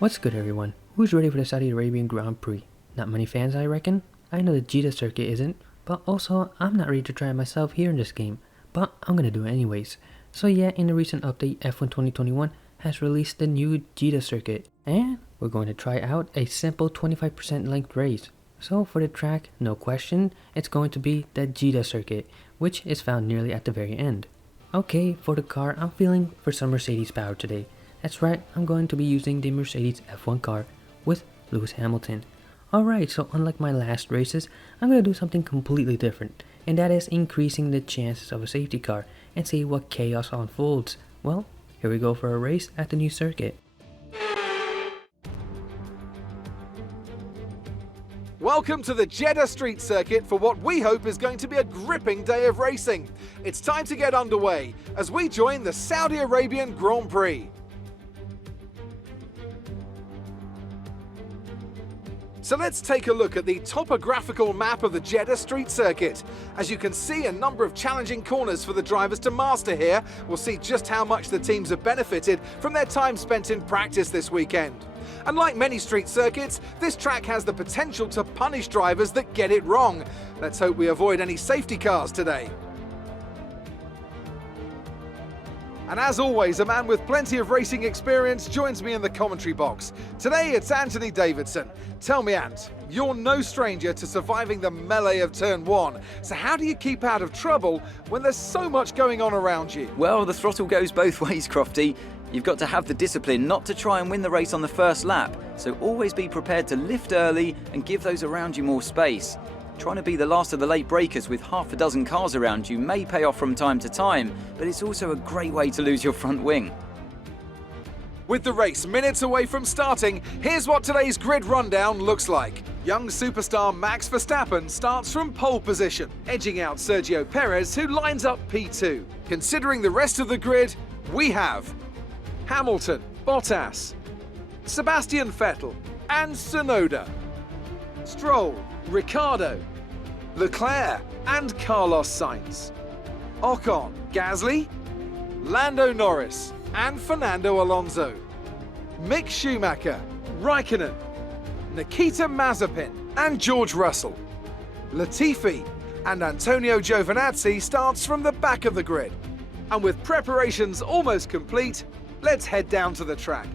What's good, everyone? Who's ready for the Saudi Arabian Grand Prix? Not many fans, I reckon. I know the Jeddah circuit isn't, but also I'm not ready to try it myself here in this game, but I'm gonna do it anyways. So yeah, in the recent update, F1 2021 has released the new Jeddah circuit, and we're going to try out a simple 25% length race. So for the track, no question, it's going to be the Jeddah circuit, which is found nearly at the very end. Okay, for the car, I'm feeling for some Mercedes power today. That's right, I'm going to be using the Mercedes F1 car with Lewis Hamilton. Alright, so unlike my last races, I'm going to do something completely different, and that is increasing the chances of a safety car and see what chaos unfolds. Well, here we go for a race at the new circuit. Welcome to the Jeddah Street Circuit for what we hope is going to be a gripping day of racing. It's time to get underway as we join the Saudi Arabian Grand Prix. So let's take a look at the topographical map of the Jeddah Street Circuit. As you can see, a number of challenging corners for the drivers to master here. We'll see just how much the teams have benefited from their time spent in practice this weekend. And like many street circuits, this track has the potential to punish drivers that get it wrong. Let's hope we avoid any safety cars today. And as always, a man with plenty of racing experience joins me in the commentary box. Today it's Anthony Davidson. Tell me, Ant, you're no stranger to surviving the melee of turn one. So how do you keep out of trouble when there's so much going on around you? Well, the throttle goes both ways, Crofty. You've got to have the discipline not to try and win the race on the first lap. So always be prepared to lift early and give those around you more space. Trying to be the last of the late breakers with half a dozen cars around you may pay off from time to time, but it's also a great way to lose your front wing. With the race minutes away from starting, here's what today's grid rundown looks like. Young superstar Max Verstappen starts from pole position, edging out Sergio Perez, who lines up P2. Considering the rest of the grid, we have Hamilton, Bottas, Sebastian Vettel and Tsunoda, Stroll, Ricciardo, Leclerc and Carlos Sainz, Ocon, Gasly, Lando Norris and Fernando Alonso, Mick Schumacher, Raikkonen, Nikita Mazepin and George Russell, Latifi and Antonio Giovinazzi starts from the back of the grid. And with preparations almost complete, let's head down to the track.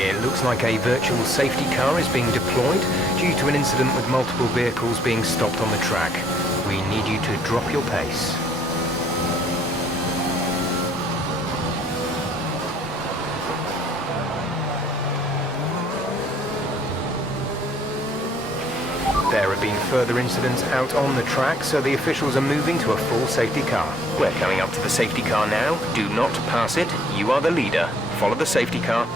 It looks like a virtual safety car is being deployed due to an incident with multiple vehicles being stopped on the track. We need you to drop your pace. There have been further incidents out on the track, so the officials are moving to a full safety car. We're coming up to the safety car now. Do not pass it. You are the leader. Follow the safety car.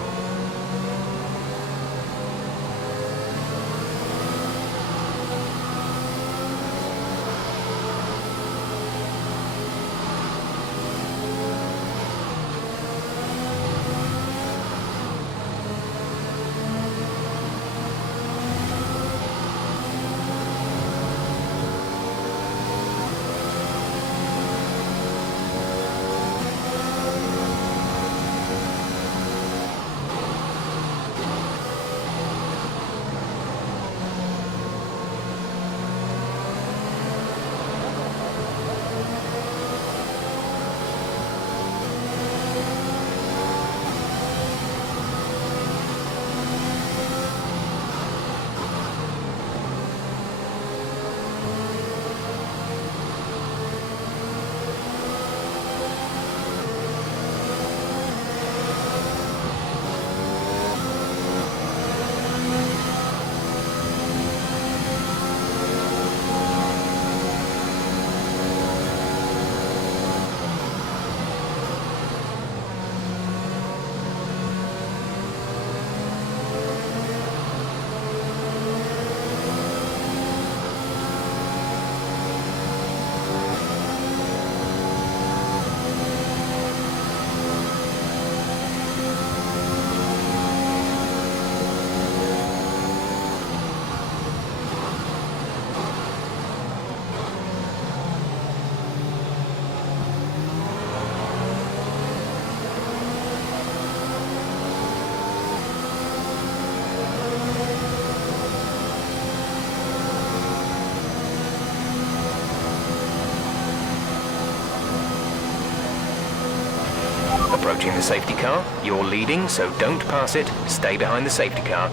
approaching the safety car. You're leading, so don't pass it. Stay behind the safety car.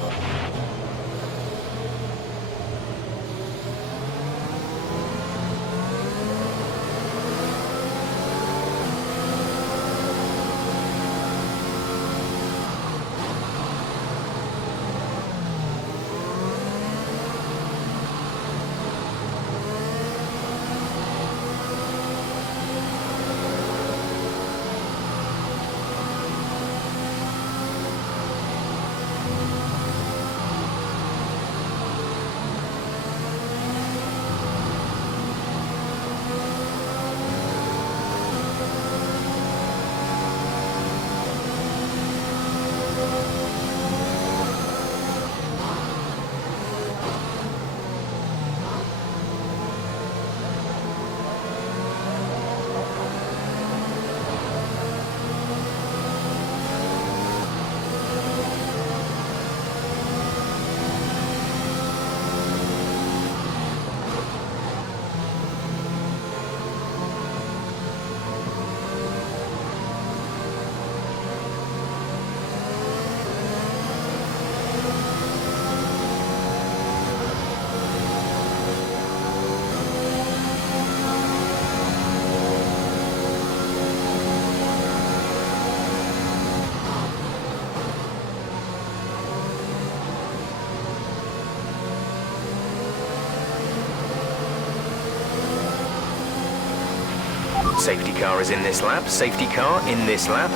Safety car is in this lap, safety car in this lap.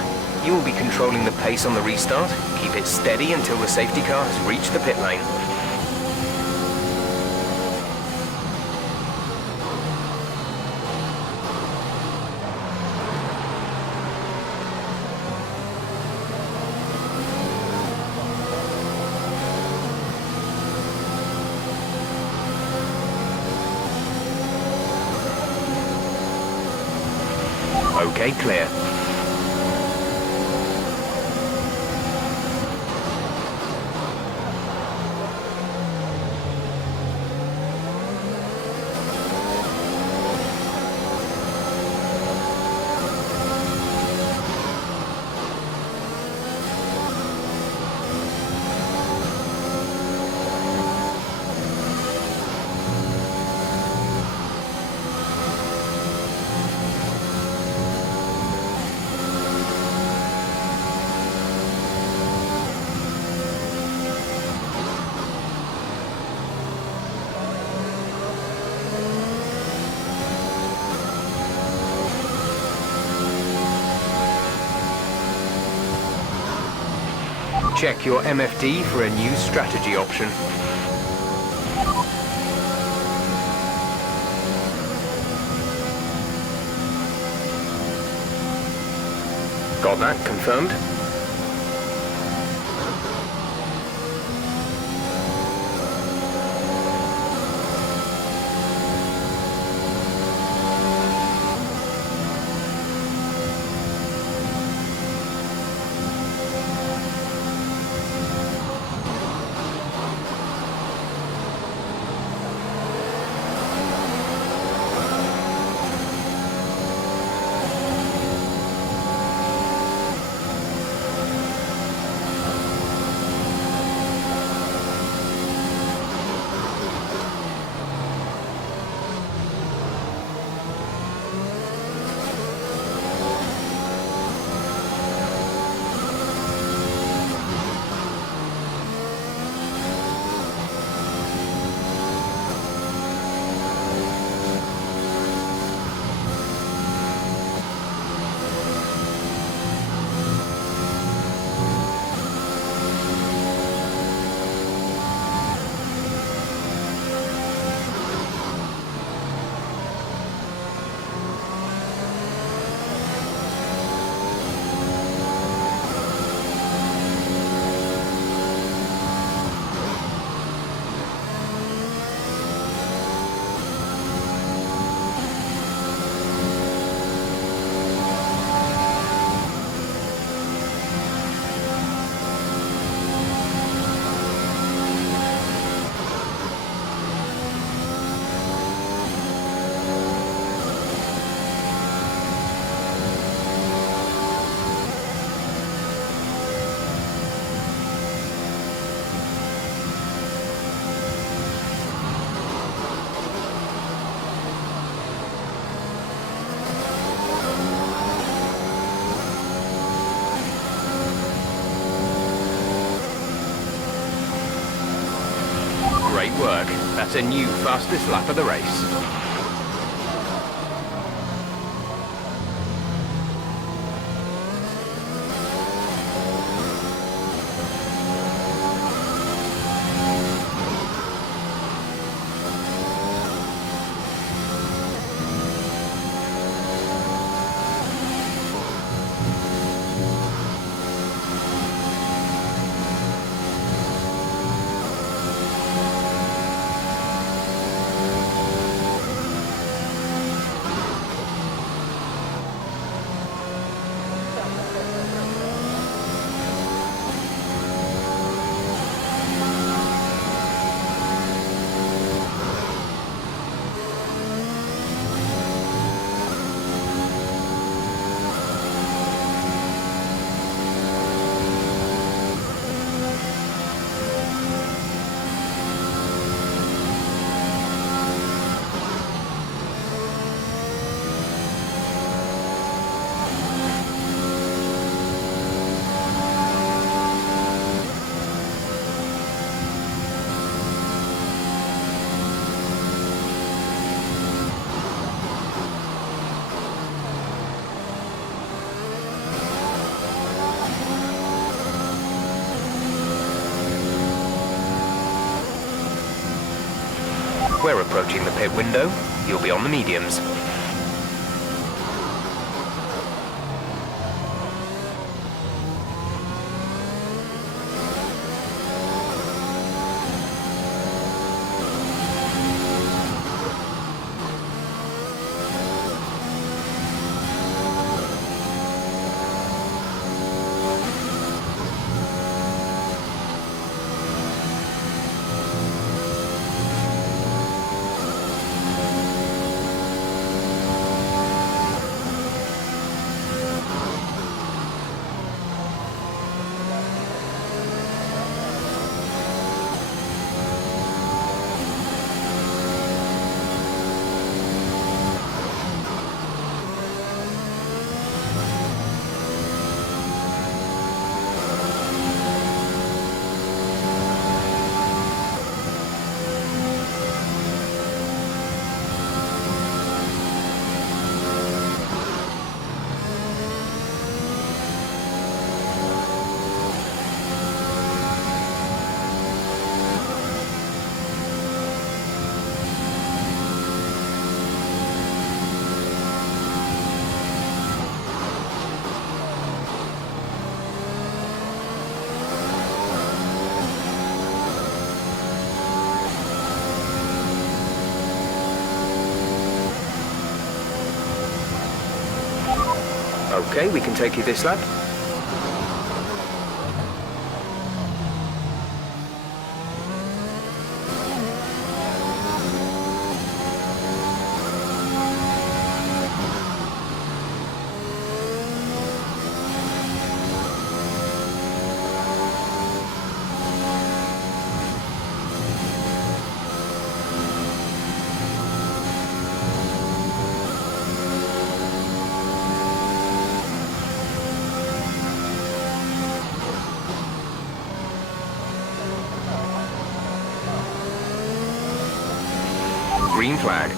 You will be controlling the pace on the restart. Keep it steady until the safety car has reached the pit lane. Okay, clear. Check your MFD for a new strategy option. Got that confirmed? Great work. That's a new fastest lap of the race. We're approaching the pit window. You'll be on the mediums. Okay, we can take you this lap. Green flag.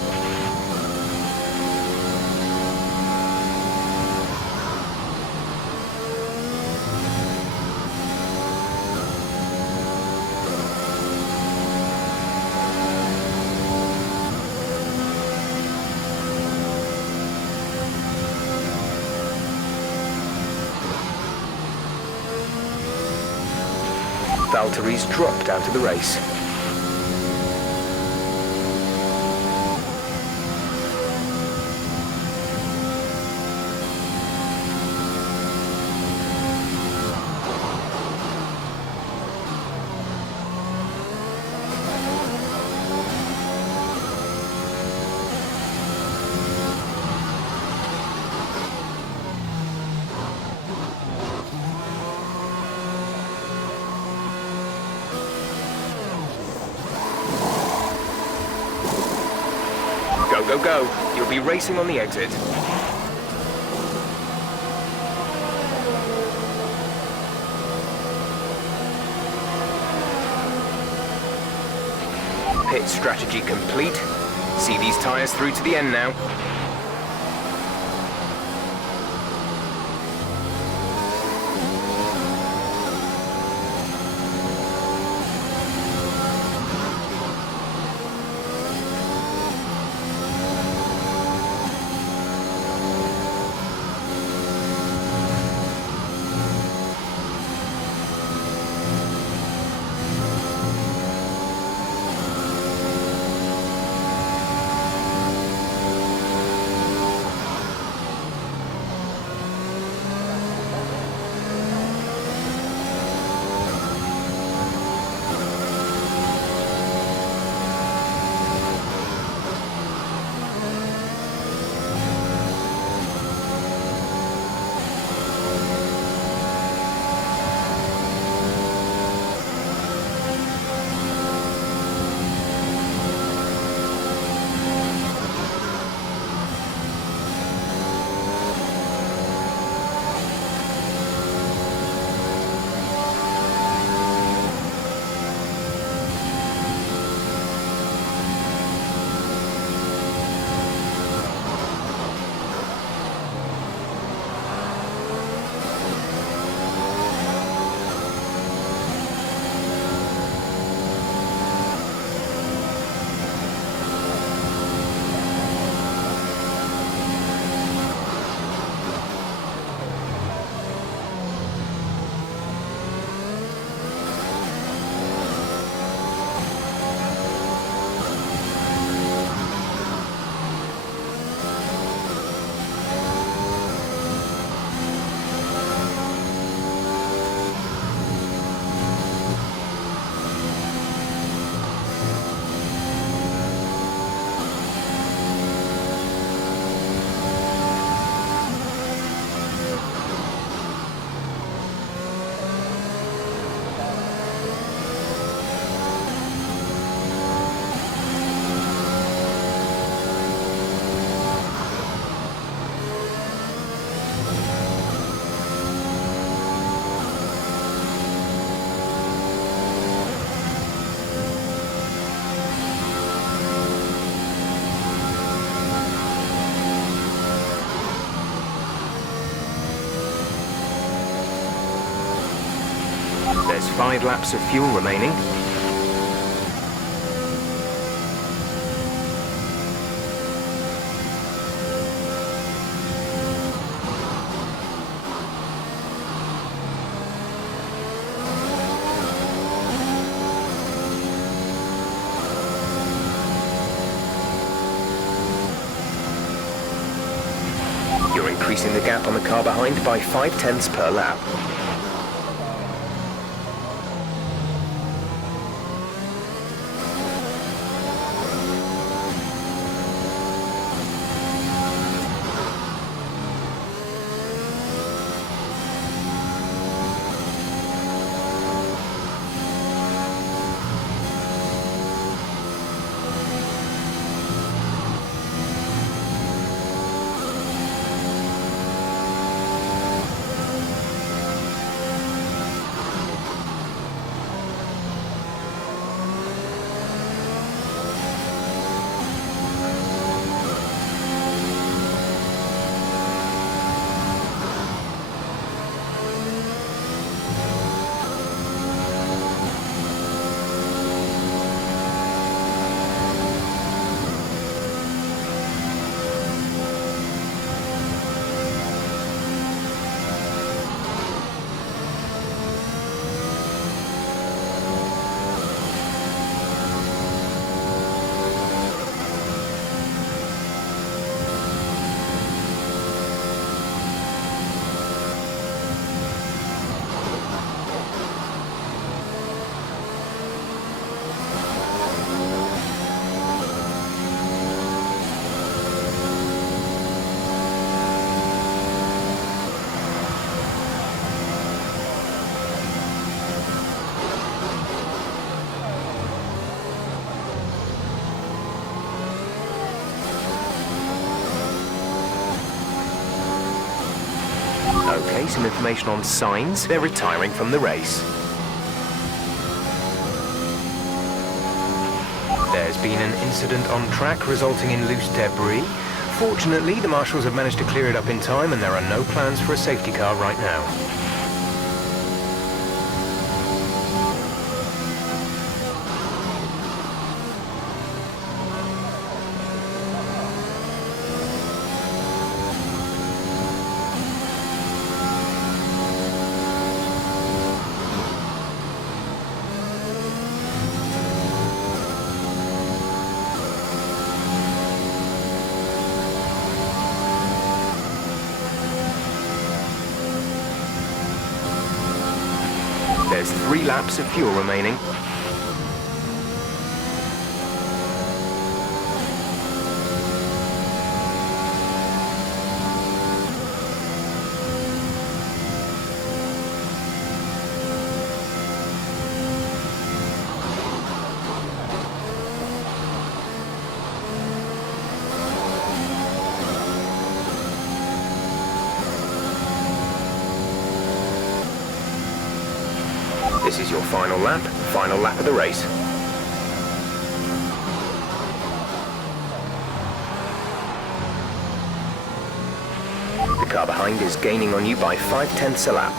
Valtteri's dropped out of the race. Go, go, go. You'll be racing on the exit. Pit strategy complete. See these tyres through to the end now. There's 5 laps of fuel remaining. You're increasing the gap on the car behind by 0.5 per lap. Okay, some information on signs. They're retiring from the race. Their There's been an incident on track resulting in loose debris. Fortunately, the marshals have managed to clear it up in time and there are no plans for a safety car right now. There's 3 laps of fuel remaining. This is your final lap of the race. The car behind is gaining on you by 0.5 a lap.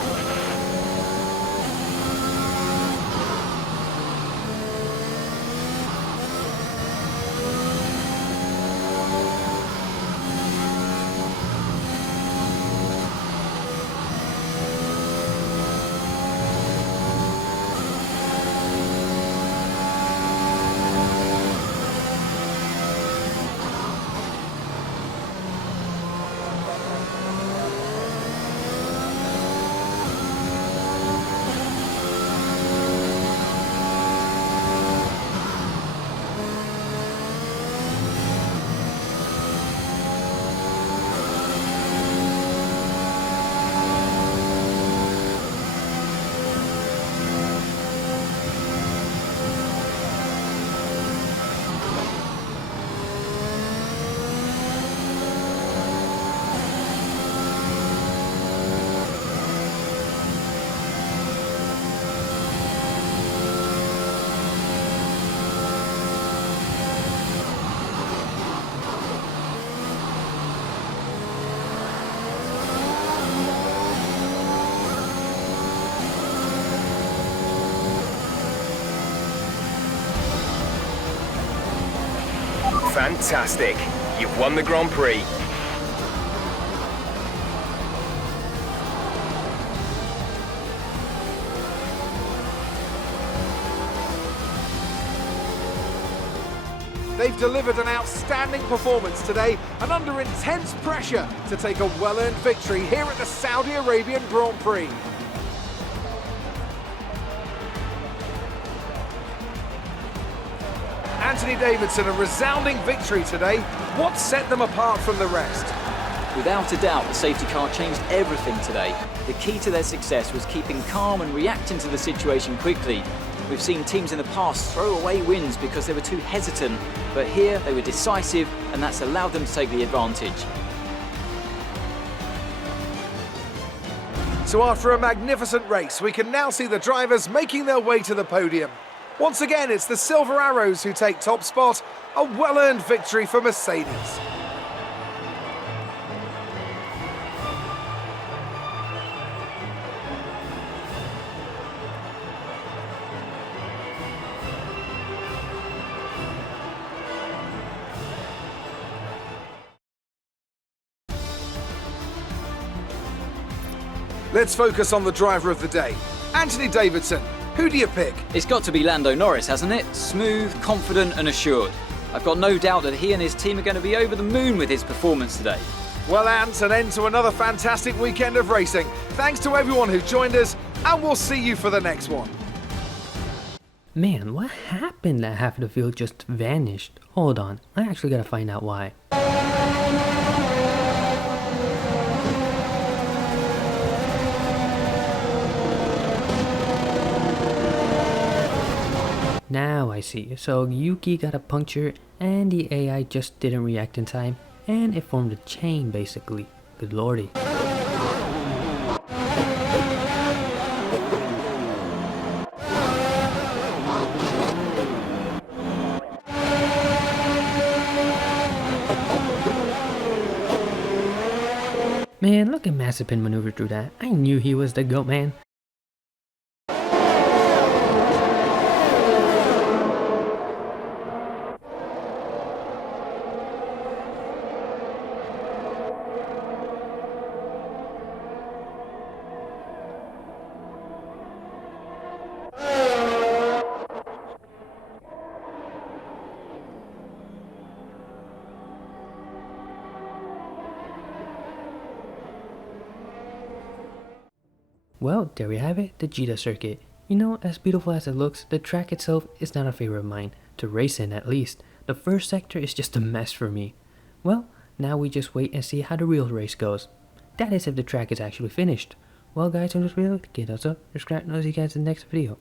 Fantastic! You've won the Grand Prix. They've delivered an outstanding performance today and under intense pressure to take a well-earned victory here at the Saudi Arabian Grand Prix. Anthony Davidson, a resounding victory today. What set them apart from the rest? Without a doubt, the safety car changed everything today. The key to their success was keeping calm and reacting to the situation quickly. We've seen teams in the past throw away wins because they were too hesitant, but here they were decisive and that's allowed them to take the advantage. So after a magnificent race, we can now see the drivers making their way to the podium. Once again, it's the Silver Arrows who take top spot, a well-earned victory for Mercedes. Let's focus on the driver of the day, Anthony Davidson. Who do you pick? It's got to be Lando Norris, hasn't it? Smooth, confident and assured. I've got no doubt that he and his team are going to be over the moon with his performance today. Well, Ant, an end to another fantastic weekend of racing. Thanks to everyone who joined us, and we'll see you for the next one. Man, what happened that half of the field just vanished? Hold on, I actually gotta find out why. Now I see. So Yuki got a puncture and the AI just didn't react in time and it formed a chain basically. Good lordy. Man, look at Mazepin maneuver through that. I knew he was the GOAT, man. Well, there we have it, the Jeddah circuit. You know, as beautiful as it looks, the track itself is not a favorite of mine, to race in at least. The first sector is just a mess for me. Well, now we just wait and see how the real race goes. That is if the track is actually finished. Well guys, in this video, get us up, subscribe, and I'll see you guys in the next video.